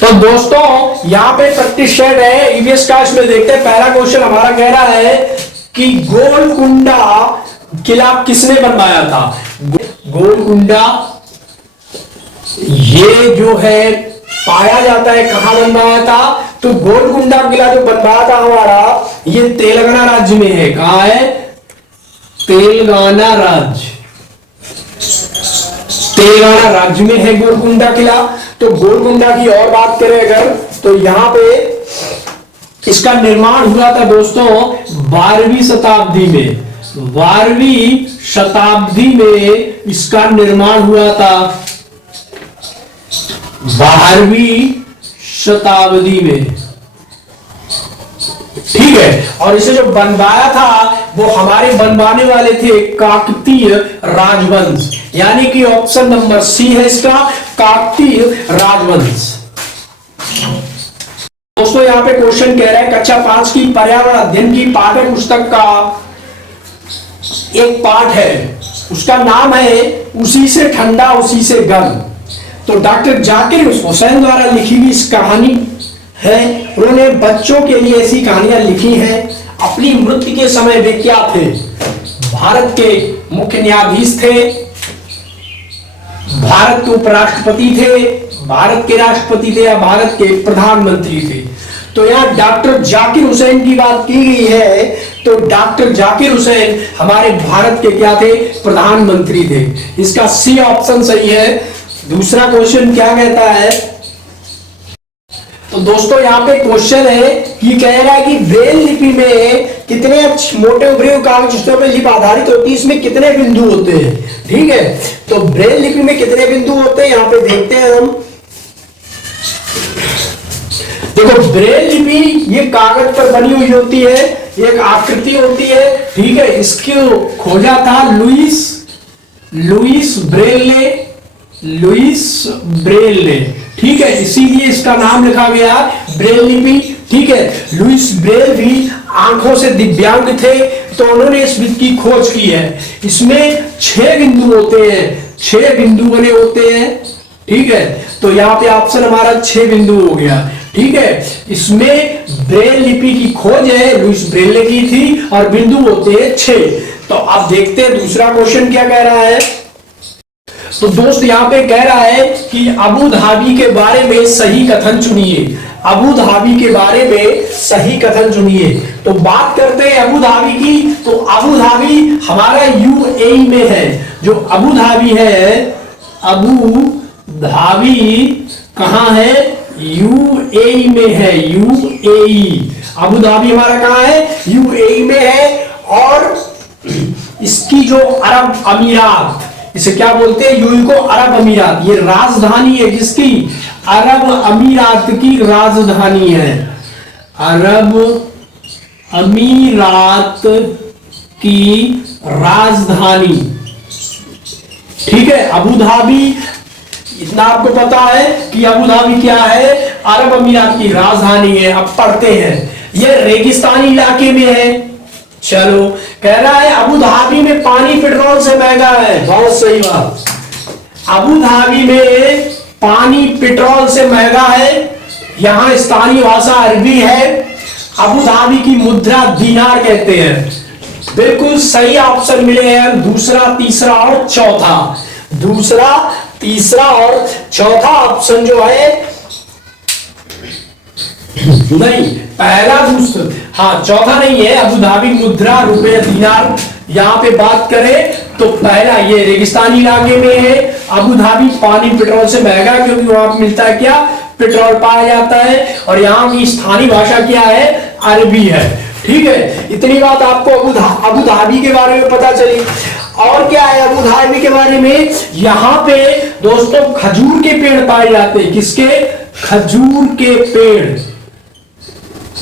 तो दोस्तों यहाँ पे प्रैक्टिस सेट है ईवीएस का। इसमें देखते हैं पहला क्वेश्चन हमारा कह रहा है कि गोलकुंडा किला किसने बनवाया था। गोलकुंडा ये जो है पाया जाता है कहां बनवाया था, तो गोलकुंडा किला जो बनवाया था हमारा ये तेलंगाना राज्य में है। कहां है? तेलंगाना राज्य में है गोलकुंडा किला। तो गोलकुंडा की और बात करें अगर, तो यहां पे इसका निर्माण हुआ था दोस्तों 12वीं शताब्दी में। 12वीं शताब्दी में इसका निर्माण हुआ था, 12वीं शताब्दी में, ठीक है। और इसे जो बनवाया था वो हमारे बनवाने वाले थे काकतीय राजवंश, यानी कि ऑप्शन नंबर सी है इसका, काकतीय राजवंश। दोस्तों यहां पे क्वेश्चन कह रहा है कक्षा 5 की पर्यावरण अध्ययन की पाठ्य पुस्तक का एक पाठ है, उसका नाम है उसी से ठंडा उसी से गर्म। तो डॉक्टर जाकिर हुसैन द्वारा लिखी हुई इस कहानी है। उन्होंने बच्चों के लिए ऐसी कहानियां लिखी हैं। अपनी मृत्यु के समय वे क्या थे? भारत के मुख्य न्यायाधीश थे, भारत के उपराष्ट्रपति थे, भारत के राष्ट्रपति थे या भारत के प्रधानमंत्री थे। तो यहां डॉक्टर जाकिर हुसैन की बात की गई है, तो डॉक्टर जाकिर हुसैन हमारे भारत के क्या थे? प्रधानमंत्री थे। इसका सी ऑप्शन सही है। दूसरा क्वेश्चन क्या कहता है, तो दोस्तों यहाँ पे क्वेश्चन है कि कह रहा है कि ब्रेल लिपि में कितने मोटे उभरे हुए कागज पे लिपि आधारित होती है, इसमें कितने बिंदु होते हैं, ठीक है। तो ब्रेल लिपि में कितने बिंदु होते हैं यहाँ पे देखते हैं हम। देखो ब्रेल लिपि ये कागज पर बनी हुई होती है, एक आकृति होती है, ठीक है। इसको खोजा था लुईस ब्रेल, ठीक है, इसीलिए इसका नाम लिखा गया ब्रेल लिपि, ठीक है। लुईस ब्रेल भी आंखों से दिव्यांग थे, तो उन्होंने इस विधि की खोज की है। इसमें 6 बिंदु होते हैं, 6 बिंदु बने होते हैं, ठीक है। तो यहाँ पे ऑप्शन हमारा 6 बिंदु हो गया, ठीक है। इसमें ब्रेल लिपि की खोज है लुईस ब्रेल ने की थी और बिंदु होते हैं 6। तो अब देखते हैं दूसरा क्वेश्चन क्या कह रहा है। तो दोस्त यहाँ पे कह रहा है कि अबू धाबी के बारे में सही कथन चुनिए। अबू धाबी के बारे में सही कथन चुनिए। तो बात करते हैं अबू धाबी की, तो अबू धाबी हमारा यूएई में है। जो अबू धाबी है, अबू धाबी कहां है? यूएई में है, यूएई। अबू धाबी हमारा कहां है? यूएई में है। और इसकी जो अरब अमीरात, इसे क्या बोलते हैं? यूएई को अरब अमीरात, ये राजधानी है जिसकी? अरब अमीरात की राजधानी है, अरब अमीरात की राजधानी, ठीक है। अबू धाबी, इतना आपको पता है कि अबू धाबी क्या है? अरब अमीरात की राजधानी है। अब पढ़ते हैं, यह रेगिस्तानी इलाके में है। चलो, कह रहा है अबू धाबी में पानी पेट्रोल से महंगा है। बहुत सही बात। अबू धाबी में पानी पेट्रोल से महंगा है। यहां स्थानीय भाषा अरबी है। अबू धाबी की मुद्रा दीनार कहते हैं। बिल्कुल सही ऑप्शन मिले हैं दूसरा, तीसरा और चौथा। दूसरा, तीसरा और चौथा ऑप्शन जो है, नहीं पहला, दूसरा, हाँ चौथा नहीं है। अबू धाबी मुद्रा रुपये दीनार, यहां पे बात करें तो पहला ये रेगिस्तानी इलाके में है। अबू धाबी पानी पेट्रोल से महंगा क्योंकि वहां मिलता है क्या? पेट्रोल पाया जाता है। और यहाँ की स्थानीय भाषा क्या है? अरबी है, ठीक है। इतनी बात आपको अबू धाबी के बारे में पता चली। और क्या है अबू धाबी के बारे में? यहाँ पे दोस्तों खजूर के पेड़ पाए जाते हैं। किसके? खजूर के पेड़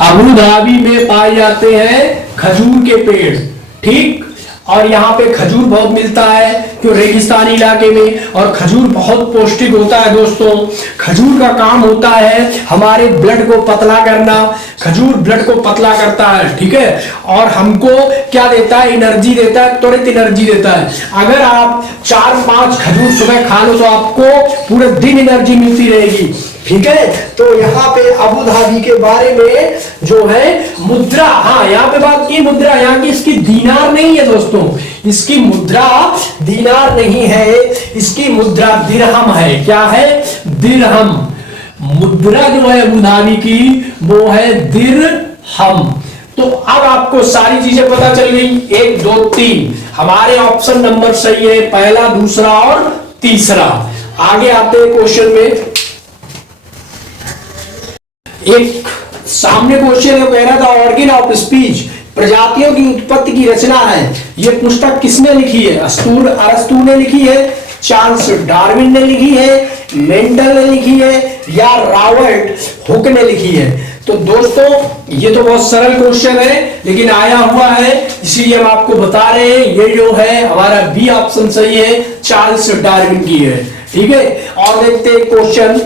अबू धाबी में पाए जाते हैं, खजूर के पेड़, ठीक। और यहाँ पे खजूर बहुत मिलता है क्यों? रेगिस्तानी इलाके में। और खजूर बहुत पौष्टिक होता है दोस्तों। खजूर का काम होता है हमारे ब्लड को पतला करना। खजूर ब्लड को पतला करता है, ठीक है। और हमको क्या देता है? एनर्जी देता है, त्वरित एनर्जी देता है। अगर आप 4-5 खजूर सुबह खा लो तो आपको पूरे दिन एनर्जी मिलती रहेगी। ठीक है। तो यहाँ पे अबू धाबी के बारे में जो है मुद्रा, हाँ यहाँ पे बात की मुद्रा, यहाँ की इसकी दीनार नहीं है दोस्तों, इसकी मुद्रा दीनार नहीं है, इसकी मुद्रा दिरहम है। क्या है? दिरहम। मुद्रा जो है अबू धाबी की वो है दिरहम। तो अब आपको सारी चीजें पता चल गई, 1 2 3 हमारे ऑप्शन नंबर सही है, पहला, दूसरा और तीसरा। आगे आते हैं क्वेश्चन में। एक सामने क्वेश्चन है, कह रहा था ऑर्गन ऑफ स्पीच, प्रजातियों की उत्पत्ति की रचना है। यह पुस्तक किसने लिखी है? अरस्तू ने लिखी है, चार्ल्स डार्विन ने लिखी है, मेंडल ने लिखी है या रॉबर्ट हुक ने लिखी है? तो दोस्तों ये तो बहुत सरल क्वेश्चन है लेकिन आया हुआ है इसीलिए हम आपको बता रहे हैं, ये जो है हमारा बी ऑप्शन सही है, चार्ल्स डार्विन की है। ठीक है, और देखते हैं क्वेश्चन।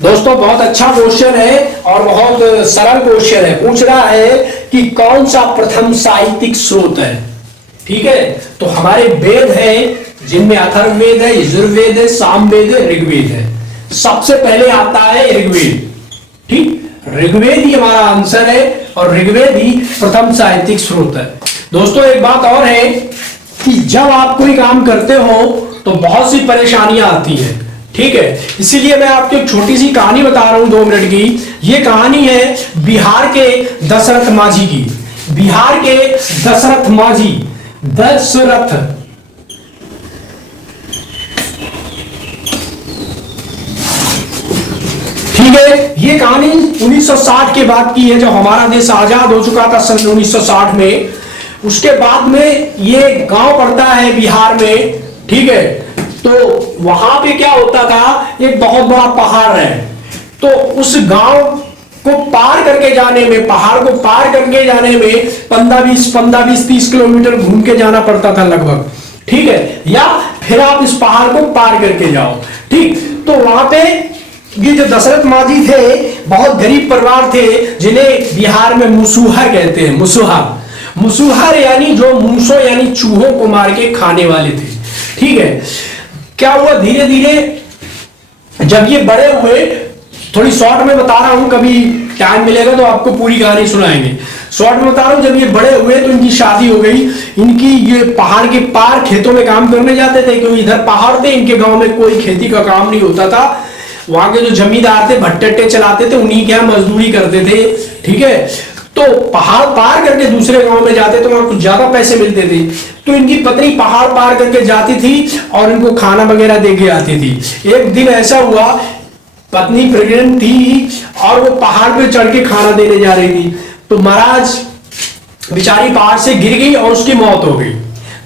दोस्तों बहुत अच्छा क्वेश्चन है और बहुत सरल क्वेश्चन है। पूछ रहा है कि कौन सा प्रथम साहित्यिक स्रोत है। ठीक है, तो हमारे वेद हैं जिनमें अथर्ववेद है, यजुर्वेद है, सामवेद है, ऋग्वेद है। सबसे पहले आता है ऋग्वेद। ठीक, ऋग्वेद ही हमारा आंसर है और ऋग्वेद ही प्रथम साहित्यिक स्रोत है। दोस्तों एक बात और है कि जब आप कोई काम करते हो तो बहुत सी परेशानियां आती हैं। ठीक है, इसीलिए मैं आपको एक छोटी सी कहानी बता रहा हूं 2 मिनट की। ये कहानी है बिहार के दशरथ माझी की। बिहार के दशरथ माझी, दशरथ, ठीक है, ये कहानी 1960 के बाद की है, जब हमारा देश आजाद हो चुका था सन 1960 में। उसके बाद में ये गांव पड़ता है बिहार में। ठीक है, तो वहां पे क्या होता था, एक बहुत बड़ा पहाड़ है, तो उस गांव को पार करके जाने में, पहाड़ को पार करके जाने में 15-20 किलोमीटर घूम के जाना पड़ता था लगभग। ठीक है, या फिर आप इस पहाड़ को पार करके जाओ। ठीक, तो वहां पे ये जो दशरथ माझी थे बहुत गरीब परिवार थे, जिन्हें बिहार में मुसुहर कहते हैं। मुसुहर, मुसुहर यानी जो मूसों यानी चूहों को मार के खाने वाले थे। ठीक है, क्या हुआ, धीरे धीरे जब ये बड़े हुए, थोड़ी शॉर्ट में बता रहा हूं, कभी टाइम मिलेगा तो आपको पूरी कहानी सुनाएंगे। शॉर्ट में बता रहा हूं, जब ये बड़े हुए तो इनकी शादी हो गई। इनकी ये पहाड़ के पार खेतों में काम करने जाते थे, क्योंकि इधर पहाड़ थे, इनके गांव में कोई खेती का काम नहीं होता था। वहां के जो जमींदार थे भट्टे चलाते थे, उन्हीं के यहाँ मजदूरी करते थे। ठीक है, तो पहाड़ पार करके दूसरे गांव में जाते तो वहां कुछ ज्यादा पैसे मिलते थे। तो इनकी पत्नी पहाड़ पार करके जाती थी और इनको खाना वगैरह दे के आती थी। एक दिन ऐसा हुआ, पत्नी प्रेग्नेंट थी और वो पहाड़ पे चढ़ के खाना देने जा रही थी, तो महाराज बेचारी पहाड़ से गिर गई और उसकी मौत हो गई।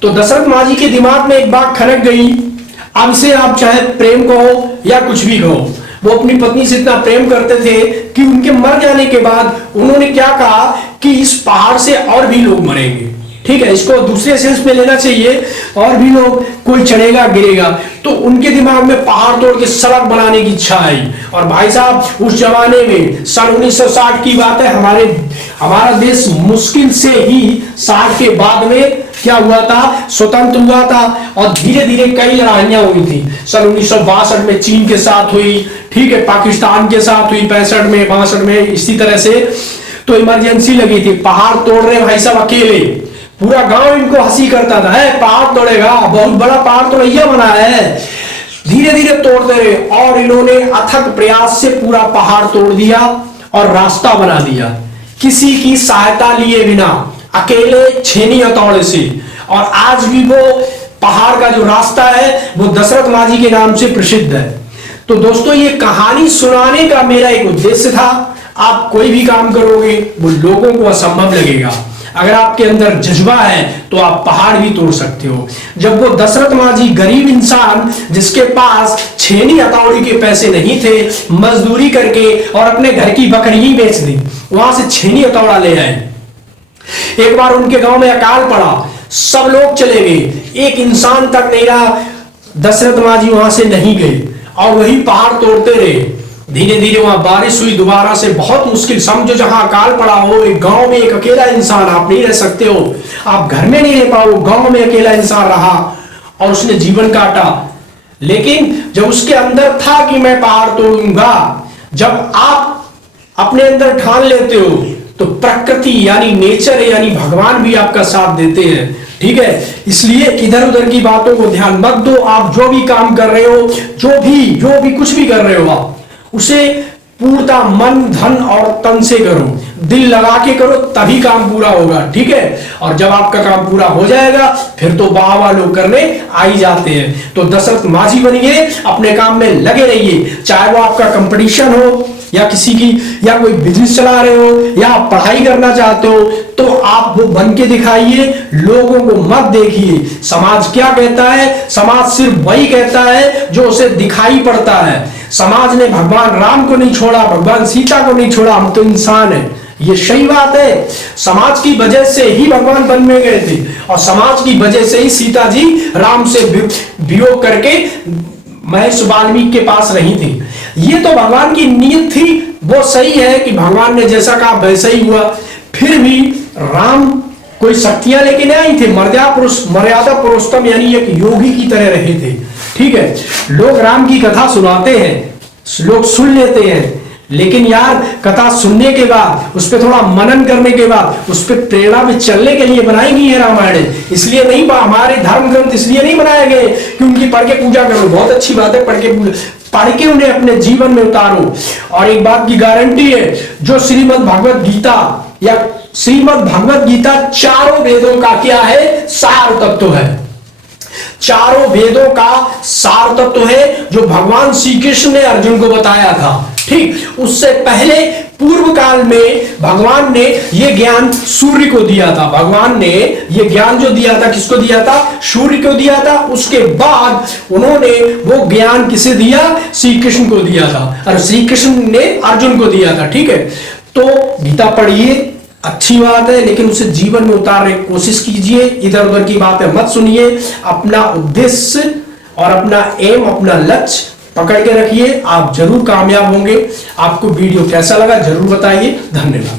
तो दशरथ माझी के दिमाग में एक बात खनक गई। अब से आप चाहे प्रेम कहो या कुछ भी कहो, वो अपनी पत्नी से इतना प्रेम करते थे कि उनके मर जाने के बाद उन्होंने क्या कहा कि इस पहाड़ से और भी लोग मरेंगे। ठीक है, इसको दूसरे सेंस में लेना चाहिए, और भी लोग, कोई चढ़ेगा गिरेगा। तो उनके दिमाग में पहाड़ तोड़ के सड़क बनाने की इच्छा आई। और भाई साहब उस जमाने में सन 1960 की बात है, हमारा देश मुश्किल से ही 60 के बाद में क्या हुआ था, स्वतंत्र हुआ था। और धीरे धीरे कई लड़ाइयां हुई थी। सन 1962 में चीन के साथ हुई, ठीक है, पाकिस्तान के साथ हुई 65 में, 62 में, इसी तरह से। तो इमरजेंसी लगी थी, पहाड़ तोड़ रहे भाई साहब अकेले, पूरा गांव इनको हंसी करता था, है पहाड़ तोड़ेगा, बहुत बड़ा पहाड़ तोड़ैया बना है। धीरे धीरे तोड़ते रहे और इन्होंने अथक प्रयास से पूरा पहाड़ तोड़ दिया और रास्ता बना दिया, किसी की सहायता लिए बिना, अकेले छेनी हथौड़े से। और आज भी वो पहाड़ का जो रास्ता है वो दशरथ माझी के नाम से प्रसिद्ध है। तो दोस्तों ये कहानी सुनाने का मेरा एक उद्देश्य था। आप कोई भी काम करोगे वो लोगों को असंभव लगेगा, अगर आपके अंदर जज्बा है तो आप पहाड़ भी तोड़ सकते हो। जब वो दशरथ माझी गरीब इंसान जिसके पास छेनी हथौड़ी के पैसे नहीं थे, मजदूरी करके और अपने घर की बकरी बेच दी, वहां से छेनी हथौड़ा ले आए। एक बार उनके गांव में अकाल पड़ा, सब लोग चले गए, एक इंसान तक नहीं रहा। दशरथ माझी वहां से नहीं गए और वही पहाड़ तोड़ते रहे। धीरे धीरे वहां बारिश हुई दोबारा से, बहुत मुश्किल, समझो जहां अकाल पड़ा हो, एक गांव में एक अकेला इंसान, आप नहीं रह सकते हो, आप घर में नहीं रह पाओ, गांव में अकेला इंसान रहा और उसने जीवन काटा। लेकिन जब उसके अंदर था कि मैं पहाड़ तोड़ूंगा, जब आप अपने अंदर ठान लेते हो तो प्रकृति यानी नेचर यानी भगवान भी आपका साथ देते हैं। ठीक है, इसलिए इधर उधर की बातों को ध्यान मत दो। आप जो भी काम कर रहे हो, जो भी कुछ भी कर रहे हो, आप उसे पूर्णता मन धन और तन से करो, दिल लगा के करो, तभी काम पूरा होगा। ठीक है, और जब आपका काम पूरा हो जाएगा फिर तो वाह वाह लोग करने आ ही जाते हैं। तो दशरथ माझी बनिए, अपने काम में लगे रहिए, चाहे वो आपका कंपटीशन हो या किसी की या कोई बिजनेस चला रहे हो या आप पढ़ाई करना चाहते हो, तो आप वो बन के दिखाइए, लोगों को मत देखिए समाज क्या कहता है। समाज सिर्फ वही कहता है जो उसे दिखाई पड़ता है। समाज ने भगवान राम को नहीं छोड़ा, भगवान सीता को नहीं छोड़ा, हम तो इंसान हैं, ये सही बात है। समाज की वजह से ही भगवान वन में गए थे और समाज की वजह से ही सीता जी राम से वियोग करके महर्षि वाल्मीकि के पास रही थी। ये तो भगवान की नीयत थी, वो सही है कि भगवान ने जैसा कहा वैसा ही हुआ। फिर भी राम कोई शक्तियां लेके नहीं आई थे, मर्यादा पुरुषोत्तम यानी एक योगी की तरह रहे थे। ठीक है, लोग राम की कथा सुनाते हैं, लोग सुन लेते हैं, लेकिन यार कथा सुनने के बाद उस पर थोड़ा मनन करने के बाद उस पर प्रेरणा में चलने के लिए बनाई गई है रामायण। इसलिए नहीं, हमारे धर्म ग्रंथ इसलिए नहीं बनाए गए कि उनकी पढ़ के पूजा करो, बहुत अच्छी बात है, पढ़ के उन्हें अपने जीवन में उतारो। और एक बात की गारंटी है, जो श्रीमद् भगवत गीता या श्रीमद् भगवत गीता चारों वेदों का क्या है, सार तत्व है। चारों वेदों का सार तत्व है जो भगवान श्री कृष्ण ने अर्जुन को बताया था। ठीक, उससे पहले पूर्व काल में भगवान ने यह ज्ञान सूर्य को दिया था। भगवान ने यह ज्ञान जो दिया था, किसको दिया था, सूर्य को दिया था। उसके बाद उन्होंने वो ज्ञान किसे दिया, श्री कृष्ण को दिया था, और श्री कृष्ण ने अर्जुन को दिया था। ठीक है, तो गीता पढ़िए, अच्छी बात है, लेकिन उसे जीवन में उतारने की कोशिश कीजिए। इधर उधर की बातें मत सुनिए, अपना उद्देश्य और अपना एम, अपना लक्ष्य पकड़ के रखिए, आप जरूर कामयाब होंगे। आपको वीडियो कैसा लगा जरूर बताइए। धन्यवाद।